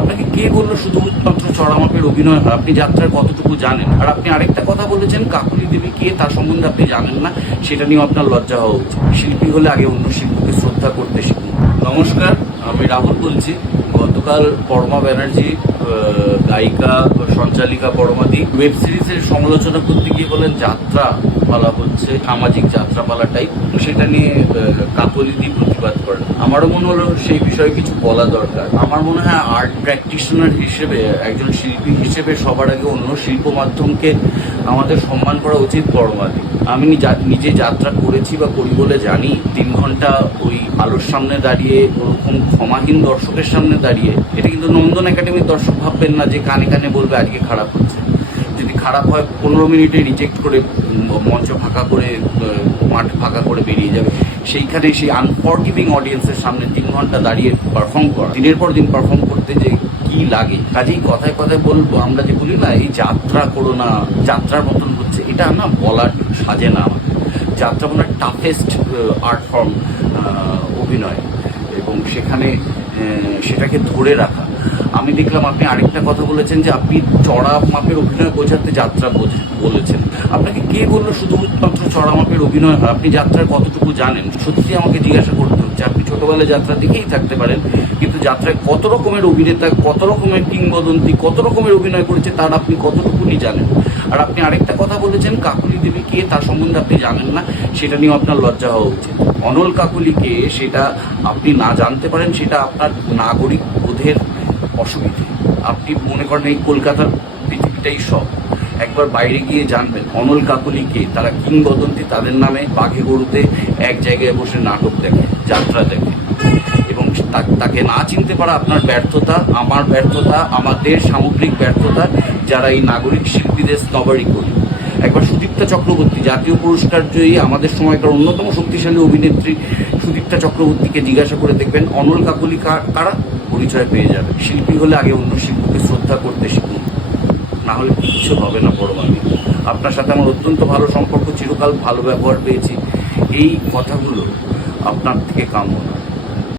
আপনাকে কে বললো শুধুমাত্র চড়া মাপের অভিনয় হয়? আপনি যাত্রার কতটুকু জানেন? আর আপনি আরেকটা কথা বলেছেন, কাকুলি দেবী কে তার সম্বন্ধে আপনি জানেন না, সেটা নিয়েও আপনার লজ্জা হওয়া উচিত। শিল্পী হলে আগে অন্য শিল্পীকে শ্রদ্ধা করতে শিখুন। নমস্কার, আমি রাহুল বলছি। গতকাল পরমা ব্যানার্জি, গায়িকা সঞ্চালিকা পরমাদি, ওয়েব সিরিজের সমালোচনা করতে গিয়ে বলেন যাত্রা পালা হচ্ছে সামাজিক যাত্রাপালা টাইপ, সেটা নিয়ে কাকলিদি প্রতিবাদ করেন। আমারও মনে হলো সেই বিষয়ে কিছু বলা দরকার। আমার মনে হয় আর্ট প্র্যাকটিশনার হিসেবে, একজন শিল্পী হিসেবে সবার আগে অন্য শিল্প মাধ্যমকে আমাদের সম্মান করা উচিত। পরমাদি, আমি নিজে যাত্রা করেছি বা করি বলে জানি, 3 ঘন্টা ওই আলোর সামনে দাঁড়িয়ে, ওরকম ক্ষমাহীন দর্শকের সামনে দাঁড়িয়ে, এটা কিন্তু নন্দন একাডেমির দর্শক ভাববেন না যে কানে কানে বলবে আজকে খারাপ হচ্ছে। যদি খারাপ হয় 15 মিনিটে রিজেক্ট করে মঞ্চ ফাঁকা করে, মাঠ ফাঁকা করে বেরিয়ে যাবে। সেইখানে সেই আনফরগিভিং অডিয়েন্সের সামনে 3 ঘন্টা দাঁড়িয়ে পারফর্ম করা, দিনের পর দিন পারফর্ম করতে যে কি লাগে। কাজেই কথায় কথায় বলবো, আমরা যে বলি না এই যাত্রা করো না, যাত্রার মতন হচ্ছে, এটা না বলার সাজে না। যাত্রা মনে হয় টাফেস্ট আর্ট ফর্ম অভিনয়, এবং সেখানে সেটাকে ধরে রাখা। আমি দেখলাম আপনি আরেকটা কথা বলেছেন যে আপনি চড়া মাপের অভিনয় বোঝাতে যাত্রা বলেছেন। আপনাকে কে বললো শুধুমাত্র চড়া মাপের অভিনয় হয়? আপনি যাত্রার কতটুকু জানেন? সত্যি আমাকে জিজ্ঞাসা করতে হচ্ছে। আপনি ছোটবেলায় যাত্রা দেখেই থাকতে পারেন, কিন্তু যাত্রায় কত রকমের অভিনেতা, কত রকমের কিংবদন্তি, কত রকমের অভিনয় করেছে তার আপনি কতটুকুনি জানেন? আর আপনি আরেকটা কথা বলেছেন, কাকুলি দেবী কে তার সম্বন্ধে আপনি জানেন না, সেটা নিয়েও আপনার লজ্জা হওয়া উচিত। অনল কাকুলিকে সেটা আপনি না জানতে পারেন, সেটা আপনার নাগরিক বোধের অসুবিধে। আপনি মনে করেন এই কলকাতার পৃথিবীটাই সব, একবার বাইরে গিয়ে জানবেন অনল কাকুলিকে। তারা কিংবদন্তি, তাদের নামে বাঘে গরুতে এক জায়গায় বসে নাটক দেখে, যাত্রা দেখে, এবং তাকে না চিনতে পারা আপনার ব্যর্থতা, আমার ব্যর্থতা, আমাদের সামগ্রিক ব্যর্থতা, যারা এই নাগরিক শিল্পীদের স্নবারি করি। একবার সুদীপ্তা চক্রবর্তী, জাতীয় পুরস্কার জয়ী, আমাদের সময়কার অন্যতম শক্তিশালী অভিনেত্রী সুদীপ্তা চক্রবর্তীকে জিজ্ঞাসা করে দেখবেন অনল কাকুলি কারা, পরিচয় পেয়ে যাবে। শিল্পী হলে আগে অন্য শিল্পীকে শ্রদ্ধা করতে শিখুন, না হলে কিচ্ছু হবে না। পরমাণু, আপনার সাথে আমার অত্যন্ত ভালো সম্পর্ক, চিরকাল ভালো ব্যবহার পেয়েছি। এই কথাগুলো আপনার থেকে কাম্য না।